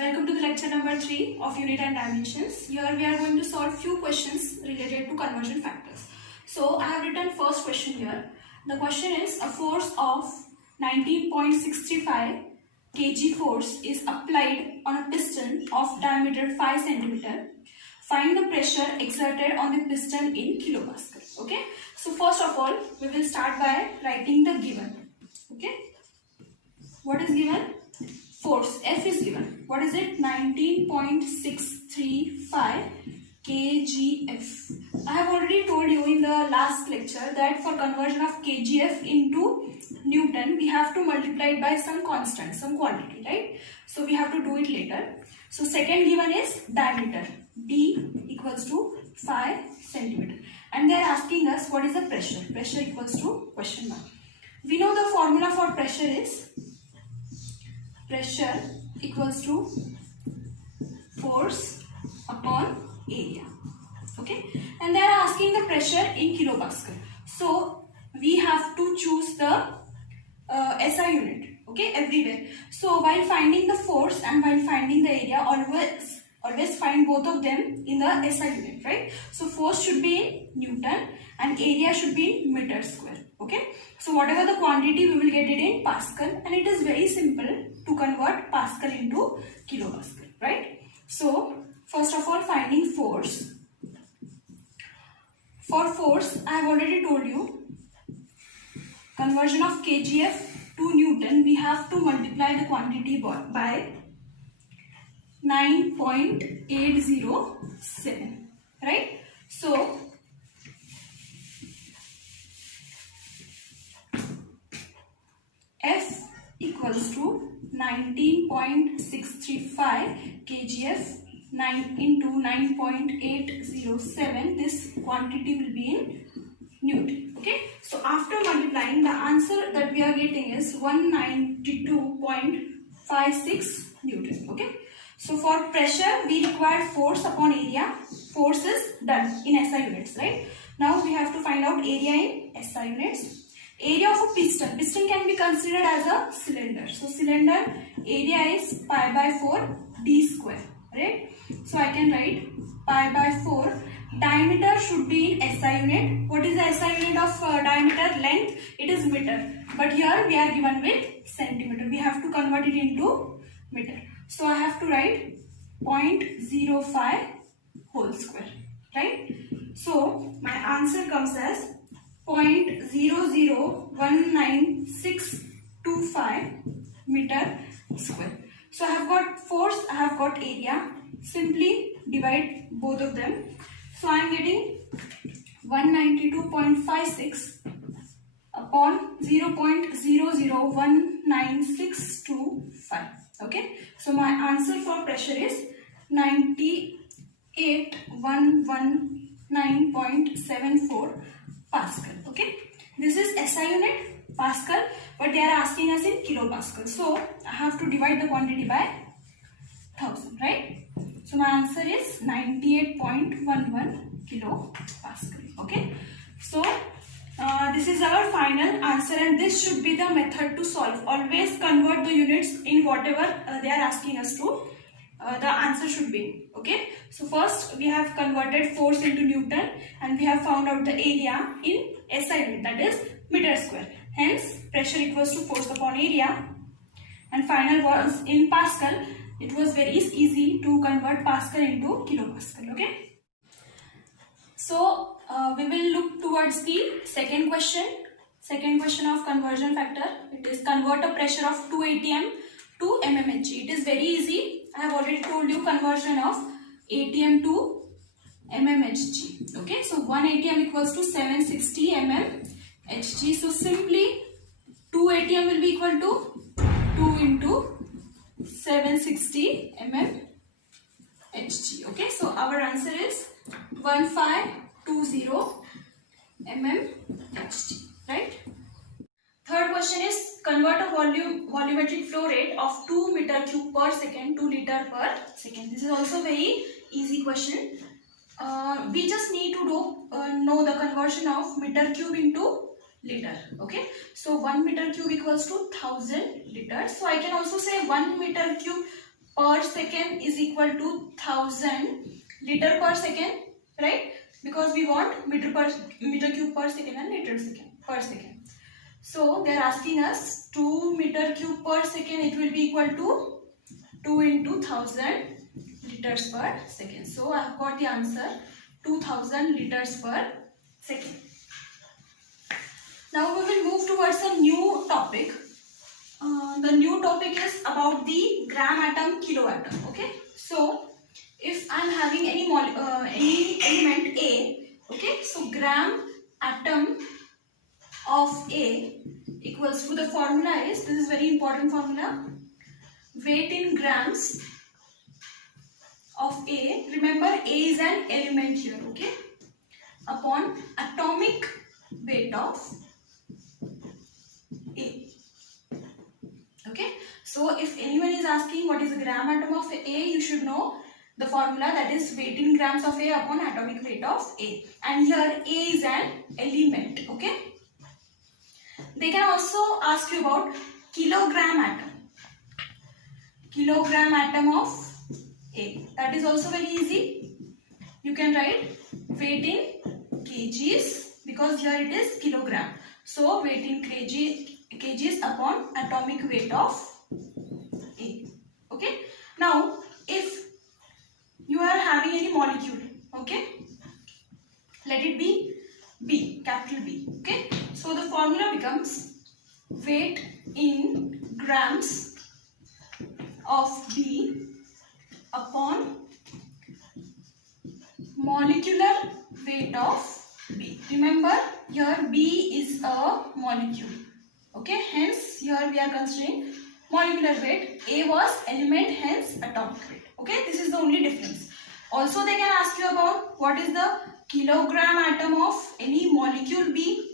Welcome to the lecture number 3 of Unit and Dimensions. Here we are going to solve few questions related to conversion factors. So I have written first question here. The question is, a force of 19.65 kg force is applied on a piston of diameter 5 cm. Find the pressure exerted on the piston in kilopascal. Okay. So first of all, we will start by writing the given. Okay. What is given? Force F is given. What is it? 19.635 kgf. I have already told you in the last lecture that for conversion of kgf into Newton, we have to multiply it by some constant, some quantity, right? So we have to do it later. So second given is diameter. D equals to 5 cm. And they are asking us what is the pressure. Pressure equals to question mark. We know the formula for pressure is pressure equals to force upon area. Okay, and they are asking the pressure in kilopascal. So we have to choose the SI unit. Okay, everywhere. So while finding the force and while finding the area, always find both of them in the SI unit, right? So force should be in Newton and area should be in meter square. Okay, so whatever the quantity, we will get it in Pascal, and it is very simple to convert Pascal into kilopascal, right? So first of all, finding force. For force, I have already told you, conversion of kgf to Newton, we have to multiply the quantity by 9.807, right? So F equals to 19.635 kgf 9 into 9.807. This quantity will be in Newton. Okay. So after multiplying, the answer that we are getting is 192.56 Newton. Okay. So for pressure, we require force upon area. Force is done in SI units, right? Now we have to find out area in SI units. Area of a piston. Piston can be considered as a cylinder. So cylinder area is pi by 4 d square, right? So I can write pi by 4. Diameter should be in SI unit. What is the SI unit of diameter? Length. It is meter. But here we are given with centimeter. We have to convert it into meter. So I have to write 0.05 whole square, right? So my answer comes as 0.001965 meter square. So I have got force, I have got area. Simply divide both of them. So I am getting 192.56 upon 0.001965. Okay. So my answer for pressure is 98,119.74 Pascal. Okay, this is SI unit, Pascal, but they are asking us in kilopascal. So I have to divide the quantity by 1000, right? So my answer is 98.11 kilopascal. Okay, so this is our final answer, and this should be the method to solve. Always convert the units in whatever they are asking us to. The answer should be. Okay, so first we have converted force into Newton and we have found out the area in SI unit, that is meter square. Hence pressure equals to force upon area, and final was in Pascal. It was very easy to convert Pascal into kilopascal. Okay, so we will look towards the second question of conversion factor. It is convert a pressure of 2 atm to mmHg. It is very easy. I have already told you conversion of atm to mmHg. Okay, so 1 atm equals to 760 mmHg. So simply 2 atm will be equal to 2 into 760 mmHg. Okay, so our answer is 1520 mmHg, right? Third question is convert a volumetric flow rate of 2 meter cube per second to liter per second. This is also very easy question. We just need to know the conversion of meter cube into liter. Okay, so 1 meter cube equals to 1000 liters. So I can also say 1 meter cube per second is equal to 1000 liter per second, right? Because we want meter cube per second and liter per second. So they are asking us 2 meter cube per second, it will be equal to 2 into 1000 liters per second. So I have got the answer 2000 liters per second. Now we will move towards a new topic. The new topic is about the gram atom, kilo atom. Okay. So if I am having any element A, okay, so gram atom of A equals to, the formula is, this is very important formula, weight in grams of A. Remember, A is an element here, okay, upon atomic weight of A. Okay, so if anyone is asking what is the gram atom of A, you should know the formula, that is weight in grams of A upon atomic weight of A. And here A is an element, okay. They can also ask you about kilogram atom. Kilogram atom of A. That is also very easy. You can write weight in kgs, because here it is kilogram. So weight in kgs upon atomic weight of A. Okay. Now if you are having any molecule, okay, let it be B, capital B. Okay. So the formula becomes weight in grams of B upon molecular weight of B. Remember, here B is a molecule. Okay, hence here we are considering molecular weight. A was element, hence atomic weight. Okay, this is the only difference. Also they can ask you about what is the kilogram atom of any molecule B.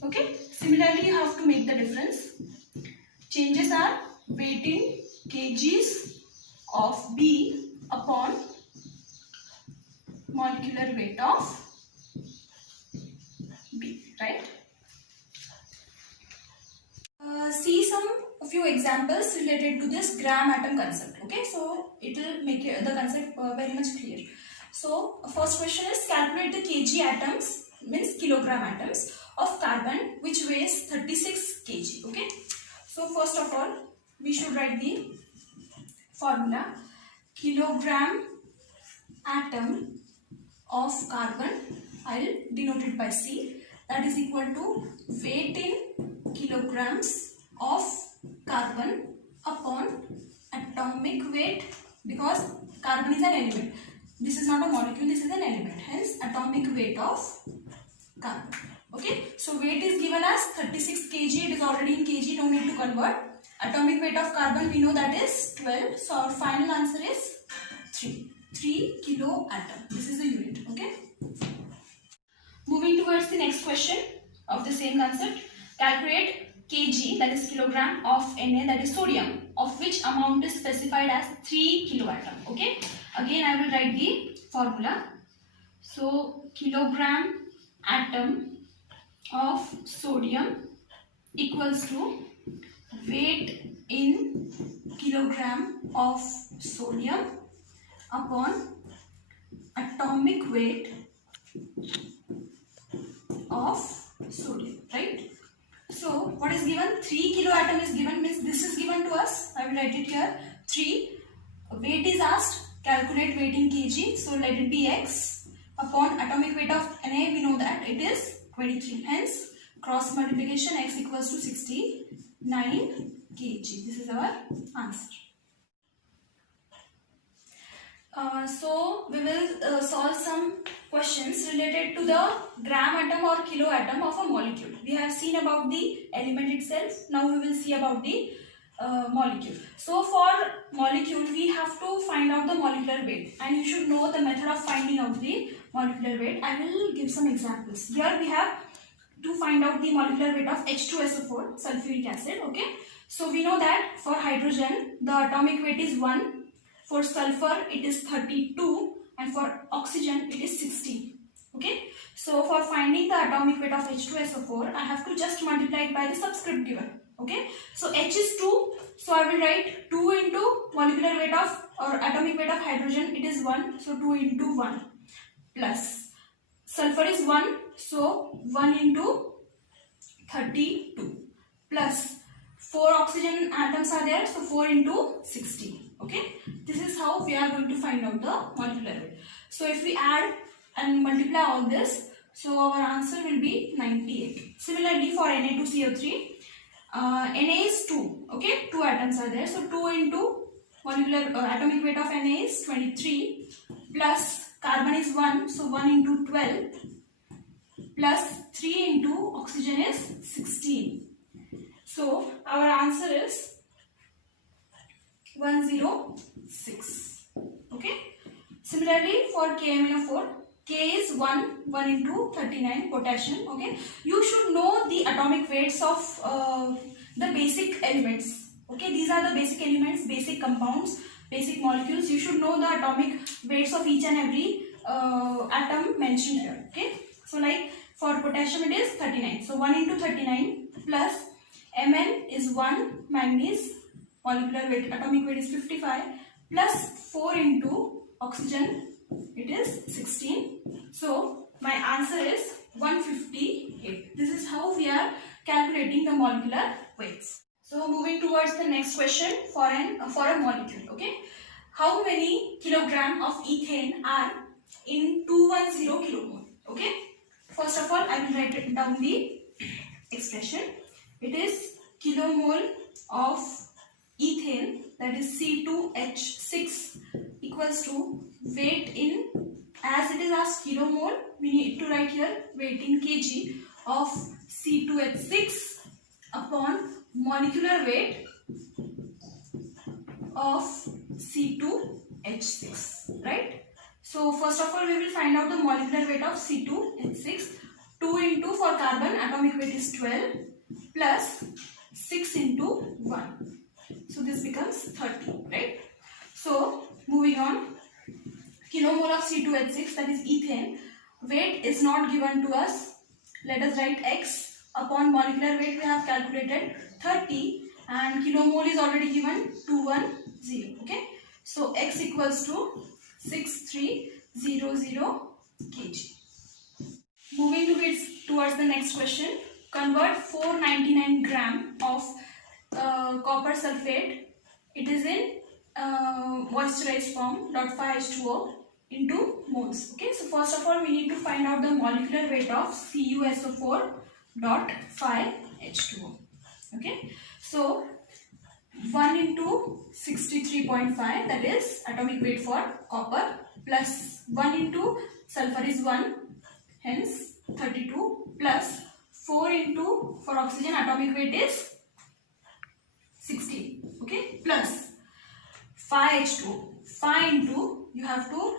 Okay, similarly you have to make the difference. Changes are weight in kgs of B upon molecular weight of B, right? See a few examples related to this gram atom concept. Okay, so it will make the concept very much clear. So first question is, calculate the kg atoms, means kilogram atoms of carbon which weighs 36 kg. Okay, so first of all we should write the formula. Kilogram atom of carbon, I will denote it by C, that is equal to weight in kilograms of carbon upon atomic weight, because carbon is an element. This is not a molecule, this is an element, hence atomic weight of carbon. Okay, so weight is given as 36 kg, it is already in kg, no need to convert. Atomic weight of carbon we know that is 12, so our final answer is 3 kilo atom. This is the unit. Okay, moving towards the next question of the same concept. Calculate kg, that is kilogram, of Na, that is sodium, of which amount is specified as 3 kiloatom. Okay, again I will write the formula. So kilogram atom of sodium equals to weight in kilogram of sodium upon atomic weight of sodium, right? So what is given? 3 kiloatom is given, means this is given to us. I will write it here. 3. Weight is asked. Calculate weight in kg. So let it be x upon atomic weight of Na. We know that it is 23. Hence cross multiplication, x equals to 69 kg. This is our answer. So we will solve some questions related to the gram atom or kilo atom of a molecule. We have seen about the element itself. Now we will see about the molecule. So for molecule we have to find out the molecular weight, and you should know the method of finding out the molecular weight. I will give some examples. Here we have to find out the molecular weight of H2SO4, sulfuric acid. Okay, so we know that for hydrogen the atomic weight is 1. For sulfur it is 32, and for oxygen it is 16. Okay, So for finding the atomic weight of H2SO4, I have to just multiply it by the subscript given. Okay, so H is 2, so I will write 2 into molecular weight of or atomic weight of hydrogen, it is 1, so 2 into 1, plus sulfur is 1, so 1 into 32, plus 4 oxygen atoms are there, so 4 into 60. Okay, this is how we are going to find out the molecular weight. So if we add and multiply all this, so our answer will be 98. Similarly for Na2CO3, Na is 2, okay, 2 atoms are there, so 2 into molecular atomic weight of Na is 23, plus carbon is 1, so 1 into 12, plus 3 into oxygen is 16. So our answer is 106. Okay. Similarly for KMnO4, K is 1 into 39 potassium. Okay. You should know the atomic weights of the basic elements. Okay. These are the basic elements, basic compounds, basic molecules. You should know the atomic weights of each and every atom mentioned here. Okay. So like for potassium it is 39. So 1 into 39 plus Mn is 1, manganese, molecular weight, atomic weight is 55, plus 4 into oxygen, it is 16. So my answer is 158. This is how we are calculating the molecular weights. So moving towards the next question for a molecule. Okay, how many kilogram of ethane are in 210 kilomole? Okay, first of all I will write it down the expression. It is kilomole of ethane, that is C2H6, equals to weight in, as it is asked kilomole, we need to write here weight in kg of C2H6 upon molecular weight of C2H6, right? So first of all we will find out the molecular weight of C2H6. 2 into for carbon, atomic weight is 12, plus 6 into 1. So this becomes 30, right? So moving on, kilomole of C2H6, that is ethane, weight is not given to us. Let us write X upon molecular weight we have calculated 30 and kilomole is already given 210. Okay, so X equals to 6300 kg. Moving towards the next question, convert 499 gram of copper sulfate, it is in moisturized form, 0.5H2O, into moles. Okay, so first of all we need to find out the molecular weight of CuSO4.5H2O. Okay, so 1 into 63.5, that is atomic weight for copper, plus 1 into sulfur is 1, hence 32, plus 4 into for oxygen atomic weight is 16. Okay, plus 5H2O. 5 into, you have to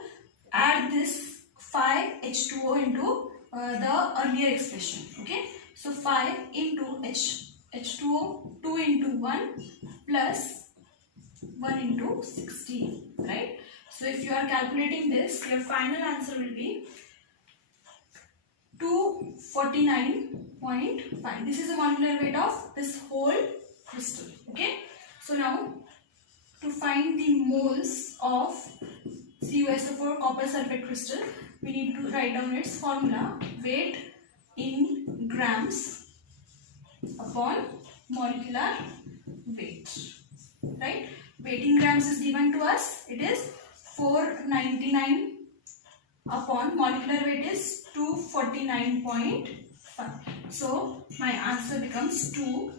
add this 5H2O into the earlier expression. Okay, so 5 into H2O, 2 into 1 plus 1 into 16, right? So if you are calculating this, your final answer will be 249.5. This is the molecular weight of this whole crystal. Okay, so now to find the moles of CuSO4 copper sulfate crystal, we need to write down its formula, weight in grams upon molecular weight, right? Weight in grams is given to us, it is 499 upon molecular weight is 249.5. So my answer becomes 2